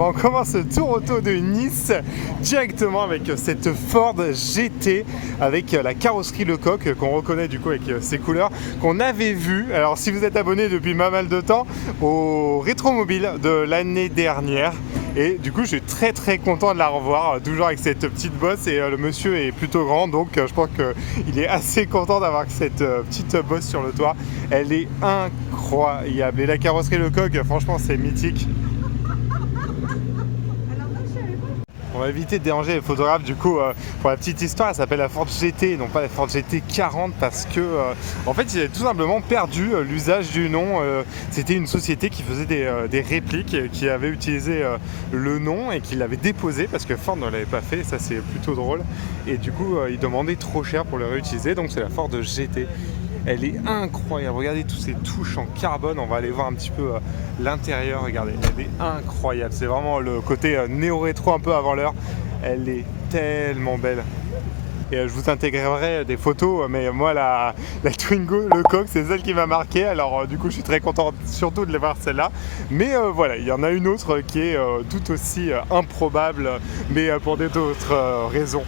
on commence ce tour auto de Nice directement avec cette Ford GT avec la carrosserie Lecoq qu'on reconnaît du coup avec ses couleurs qu'on avait vu. Alors si vous êtes abonné depuis pas mal de temps au Rétromobile de l'année dernière, et du coup je suis très content de la revoir, toujours avec cette petite bosse, et le monsieur est plutôt grand, donc je pense qu'il est assez content d'avoir cette petite bosse sur le toit. Elle est incroyable et la carrosserie Lecoq, franchement c'est mythique. On va éviter de déranger les photographes, du coup pour la petite histoire, elle s'appelle la Ford GT, non pas la Ford GT 40, parce que en fait ils avaient tout simplement perdu l'usage du nom. C'était une société qui faisait des répliques, qui avait utilisé le nom et qui l'avait déposé parce que Ford ne l'avait pas fait. Ça c'est plutôt drôle, et du coup ils demandaient trop cher pour le réutiliser, donc c'est la Ford GT. Elle est incroyable, regardez toutes ces touches en carbone, on va aller voir un petit peu l'intérieur, regardez, elle est incroyable, c'est vraiment le côté néo-rétro un peu avant l'heure, elle est tellement belle. Et je vous intégrerai des photos, mais moi la Twingo Lecoq, c'est celle qui m'a marqué, alors du coup je suis très content surtout de les voir celle-là, mais voilà, il y en a une autre qui est tout aussi improbable, mais pour d'autres raisons.